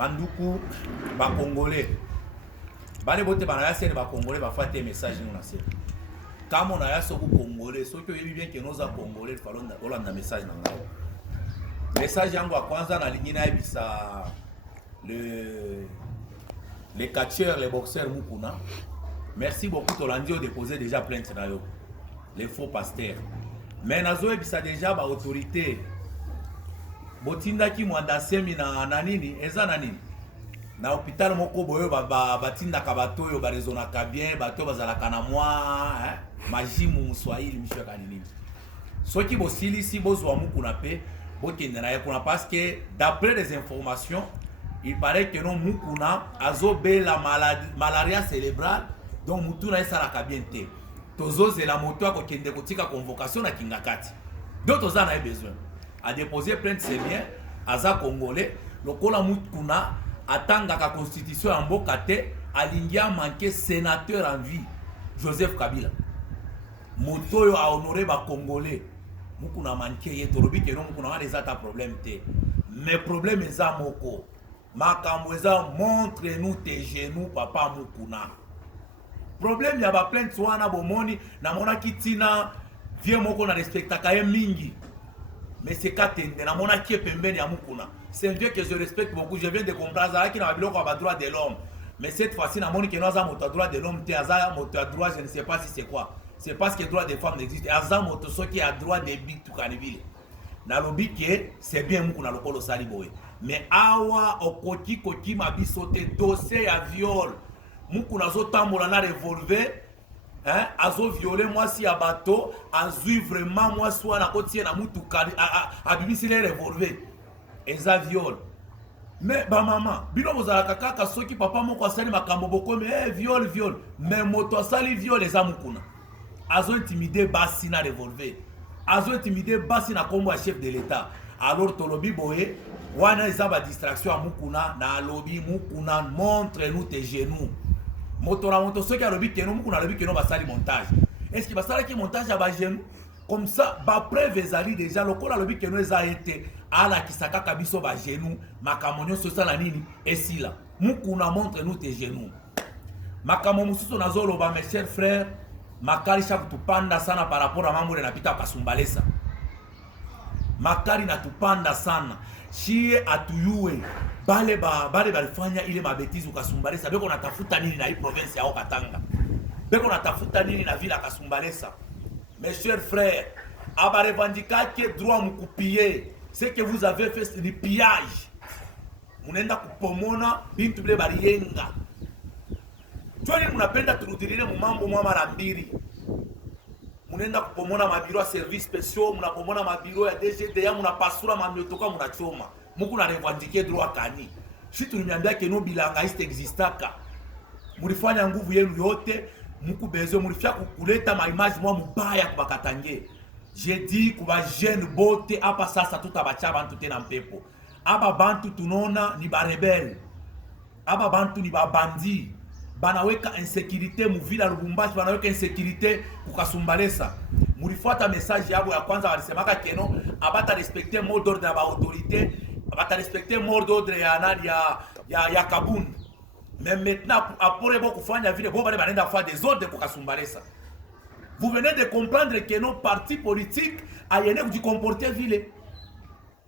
Manduku, ba Congolais. Bale bote banaya sene ba Congolais ba fate message nous na sene. Comme on a ya soku Congolais, ceux qui ont bien que nous a Congolais, falon na message na ngao. Message yangu wa kwanza na lingi na ebisa les catcheurs, les boxeurs Mukuna. Merci beaucoup Tolandi ont déposé déjà plainte na yo. Les faux pasteurs. Mais nazo ebisa déjà ba autorité. Botinda ki mwanda semi na nanini, eza nanini. Na hôpital moko boyo batinda kabato yo ba rezonaka bien, bato bazalaka na mwa, majimu muswahili monsieur kanini. Soki bosili si bozwa Mukuna pe, bokende na yakuna parce que d'après les informations, il paraît que non Mukuna azobe la malaria cérébrale donc mutuna esalaka bien te. Tozo la moto a kokende kotika convocation na Kingakati. Donc toza na besoin. A déposer plainte c'est bien, aza congolais, lokola Mukuna atanga ka constitution en bokate, alingia manqué sénateur en vie, Joseph Kabila. Moto a honoré ba congolais. Mukuna manqué yetorobi que non Mukuna les ata problème te. Mais problème eza moko. Makambo eza montre-nous tes genoux papa Mukuna. Problème ya ba plainte wana bomoni na mona kitina vie moko na respectaka ye mingi. Mais c'est katende na mona ki pembeni ya Mukuna. C'est un vieux que je respecte beaucoup, je viens de comprendre ça qui na biloko ba droit de l'homme. Mais cette fois-ci na moni que nous avons droit de l'homme te aza moto droit je ne sais pas si c'est quoi. C'est parce que le droit des femmes n'existe. Aza moto so qui a droit de big to kanivile. Na lobi que c'est bien Mukuna lokolo sali boy. Mais awa okoti koti mabisote dossier ya viol. Mukuna zo tambola na revolver, hein, azo violer moi si ya bateau, azui vraiment moi soit na kotie na mutu kali abibisi le revolver. Eza viol. Mais ba maman, bino bozala kaka soki papa moko asali makambo boko mais viol. Mais moto asali viol eza Mukuna. Azo intimider basi na revolver. Azo intimider basi na kombo ya chef de l'état. Alors tolobi boye, wana eza ba distraction à Mukuna na lobby Mukuna montre-nous tes genoux. Moto la moto soki a lobby que non Mukuna lobby que non basali montage. Est-ce que basala ki montage à ba genoux comme ça ba preuve ezali déjà lokola lobby que non eza été ala kisaka kabiso ba genoux makamonyo social la nini esila. Mukuna montre-nous tes genoux. Makamo mususu nazolo ba mes chers frères makali chaque tupanda sana par rapport à mambo na pita kasumbalesa. Makari na tupanda sana. Chie atuyue. Bale balifanya ile mabetizi ukasumbalesa. Beko natafuta nini na hii province ya Okatanga. Beko natafuta nini na vila kasumbalesa. Mes chers frères, aba revendiquer droit mukupie. Ce que vous avez fait c'est du pillage. Munenda kupomona bintu bile baliyenga. Twani munapenda turudirire mu mambo mwa mara mbili. Munenda kupomona mabiro ya service spéciaux, munapomona mabiro ya DGDA, munapasura mamiotoka munachoma. Muku na revendiquer droit kani. Si tuliniambia que no bilanga iste existaka. Mulifanya nguvu yenu yote, muku bezo mulifia kuleta ma image mwa mubaya kubakatange. J'ai dit kuba jeune bote apa sasa tutabacha bantu tena mpepo. Aba bantu tunona ni ba rebelle. Aba bantu ni ba bandi. Banaweka insécurité muvila Lubumbashi, banaweka insécurité kukasumbalesa. Murifuata message yabo ya kwanza walisemaka keno abata respecter mot d'ordre ya ba autorité, abata respecter mot d'ordre ya nani ya Kabund. Mais maintenant après bo kufanya vile bo bale banenda faire des ordres kukasumbalesa. Vous venez de comprendre que nos partis politiques ayene ku comporter vile.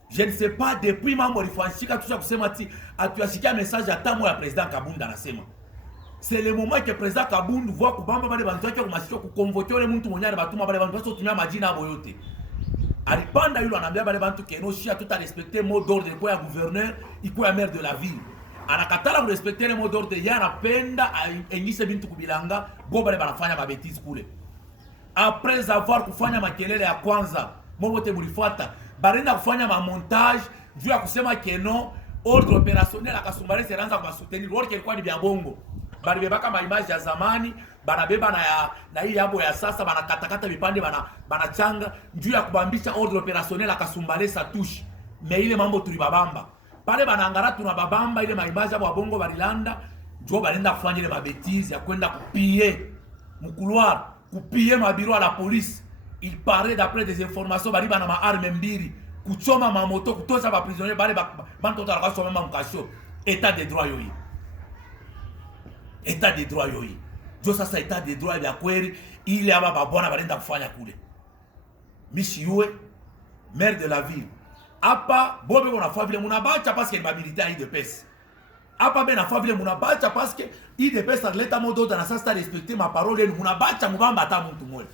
Je ne sais pas depuis mambo lifanshika tusha kusema ati atuashikia message ya tamo ya président Kabund anasema. C'est le moment que le président Kabund voit que Bamba bale bantu yake kumashika kukonvoke ole muntu monyane batuma bale bantu baso tumia majina abo yote. Alipanda yule anambia bale bantu que no shia tout à respecter mot d'ordre kwa ya gouverneur, iko ya maire de la ville. Anakatala ku respecter le mot d'ordre ya anapenda engise bintu kubilanga, bo bale banafanya ba bêtises kule. Après avoir kufanya makelele ya kwanza, mobote mulifuata, barenda kufanya ma montage, juu ya kusema que non, ordre opérationnel akasumbale seranza kwa soutenir, work ilikuwa ni bya bongo. Baribebaka ma image ya zamani, banabeba na hii yabo ya sasa, banakatakata vipande banachanga, juu ya kubambisha ordre opérationnel akasumbalesa touche. Mais ile mambo tulibabamba. Pale banangara tunababamba ile ma image yabo bongo barilanda, juu banenda kufanya ile mabetizi ya kwenda kupiller mu couloir, kupiller ma bureau à la police. Il paraît d'après des informations bari bana ma arme mbiri, kuchoma ma moto, kutosha ba prisonnier bale bantu talaka soma mkasho. état de droit yoyi. État de droit yoyi. Jo sasa état de droit ya kweli ile aba babona balenda kufanya kule. Mishi yue maire de la ville. Apa bobe bona fa vile munabacha parce que ba militaire IDPS. Apa bena fa vile munabacha parce que IDPS atleta modo dans sasa respecter ma parole ni munabacha mubamba ata mtu mmoja.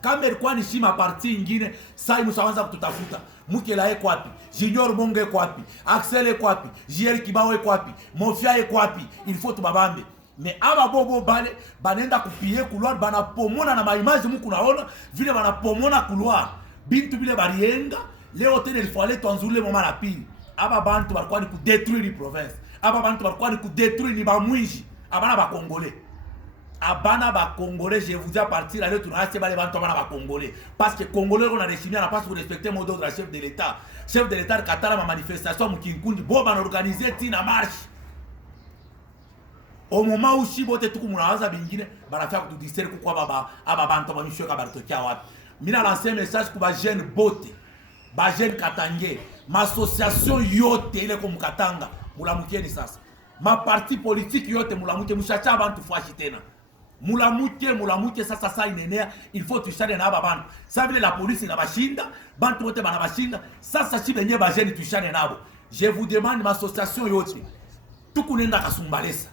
Kama ilikuwa ni shima parti ingine sai msaanza kututafuta. Mukela eko wapi? Junior Bonge eko wapi? Axel eko wapi? JR Kibao eko wapi? Mofia eko wapi? Il faut tubabambe. Mais aba bobo bale banenda kupiye couloir bana pomona na maimage muku naona vile bana pomona couloir. Bintu bile barienga leo tena il faut aller tanzule mama na pili. Aba bantu balikuwa ni ku détruire la province. Aba bantu balikuwa ni ku détruire ni ba mwinji. Abana ba congolais. Abana ba congolais, je vous dis à partir là tu n'as pas les bantu abana ba congolais parce que congolais on a réussi à pas respecter mot d'ordre chef de l'état. Chef de l'état katala ma manifestation mukinkundi bo bana organiser tina marche. Au moment où si bote tuku munaanza bingine banafia kutudistraire kwa baba aba bantu ba misho ka bartokia wapi. Mina lancer message ku ba jeune bote. Ba jeune Katange, ma association yote ile ko mukatanga mulamukeni sasa. Ma parti politique yote mulamuke mushacha bantu fashi tena. Mulamuke sasa inenea il faut tushane na aba bantu. Sa vile la police na bashinda, bantu wote bana bashinda, sasa si benye ba jeune tushane nabo. Je vous demande ma association yote. Tukunenda kasumbalesa.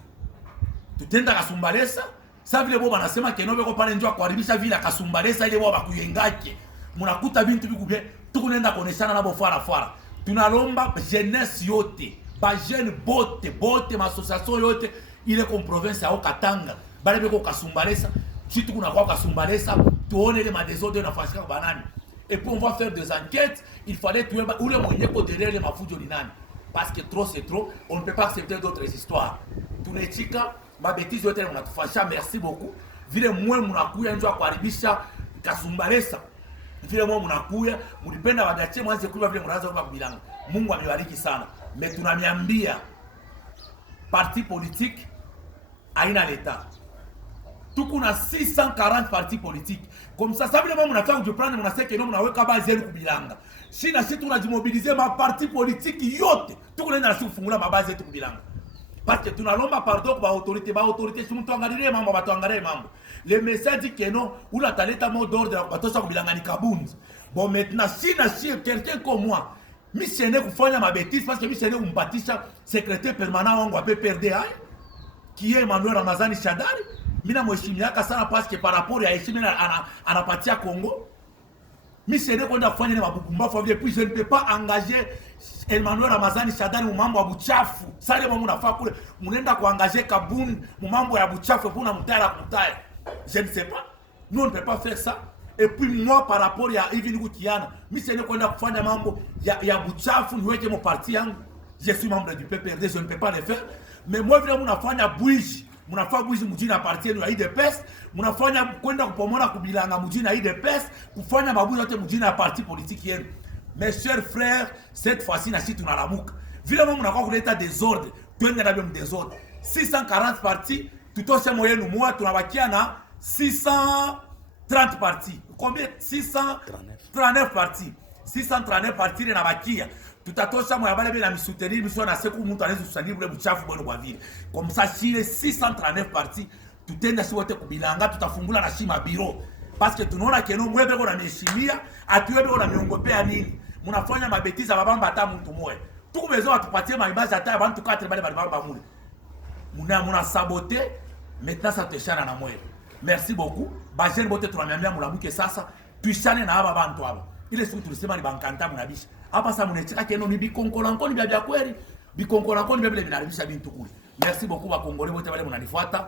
Tutenda kasumbalesa, sa vile bo banasema kenobe ko pale njoo kuharibisha vile kasumbalesa ile bo bakuyengake. Munakuta bintu bikubye, tukunenda koneshana nabo fara. Tunalomba jeunesse yote, ba jeune bote ma association yote ile comme province ya Katanga. Bale beko kasumbalesa, si tukuna kwa kasumbalesa, tuone les désordres na fashika banani. Et puis on va faire des enquêtes, il fallait tuer ou le moyen ko derrière les mafujo linani. Parce que trop c'est trop, on ne peut pas accepter d'autres histoires. Tunetika ma bêtise yote mnatufasha, merci beaucoup. Vile mwe mnakuya njoo kuharibisha kasumbalesa. Vile mwe mnakuya, mlipenda wadache mwanze kuliwa vile mnaanza kwa kubilanga. Mungu amebariki sana. Mais tunamiambia parti politique haina leta. Tuko na 640 partis politiques. Comme ça vile mwe mnataka kujiprendre mnasema keno mnaweka base yenu kubilanga. Shina sisi tunajimobiliser ma parti politique yote. Tuko naenda na kufungula mabazi yetu kubilanga. Parce que tunalomba pardon kwa autorité si mtu angalie mambo batuangalie mambo. Le message dit que non ou la taleta mot d'ordre la batosha kubilanga ni kabunzi. Bon maintenant si quelqu'un comme moi mi sene kufanya ma bêtise parce que mi sene kumpatisha secrétaire permanent wangu wa PPRD qui est Emmanuel Ramazani Shadari, mina mheshimiaka sana parce que par rapport ya heshima anapatia Congo. Mi sene kwenda kufanya ni mabugumbafu vile puis je ne peux pas engager Emmanuel Ramazani Shadari mu mambo ya buchafu. Sale mambo nafaa kule mnaenda kuengager Kabuni mu mambo ya buchafu pour mtaya. Je ne sais pas. Nous on ne peut pas faire ça. Et puis moi par rapport ya hivi ni kutiana, mi sene kwenda kufanya mambo ya buchafu niweke mo parti yangu. Je suis membre du PPRD, je ne peux pas le faire. Mais moi vile mnafanya bouige, mnafanya bouige mjini na parti ya IDPS, mnafanya kwenda kupomona kubilanga mjini na IDPS, kufanya mabouige yote mjini na parti politique yenu. Mes chers frères, cette fois-ci na sisi tunalamuka. Vile mnakuwa kuleta désordre, twende na biom désordre. 640 partis, tutosha moyenu mwa tunabakia na 630 partis. Combien? 639 partis. 639 partis na bakia. Tutatosha moya bale na misoutenir mission na seku mtu anaweza kusandir bule buchafu bwana kwa vile. Comme ça si les 639 partis tutenda si wote kubilanga tutafungula na shima bureau. Parce que tunaona keno mwebe kwa mheshimia, atuwebe kwa miongopea nini? Mnafanya mabetiza babamba hata mtu moyo. Tukumezwa atupatie maimaji hata ya bantu 4 bale babamba mule. Muna saboter, maintenant ça te chana na moyo. Merci beaucoup. Ba jeune bote tunamiambia mulamuke sasa, tuishane na aba bantu aba. Ile siku tulisema ni bankanta mnabisha. Hapa sasa mnacheka keno ni bikonkolanko ni bya kweli. Bikonkolanko ni bya vile vinaribisha bintu kule. Merci beaucoup ba Kongole bote wale mnanifuata.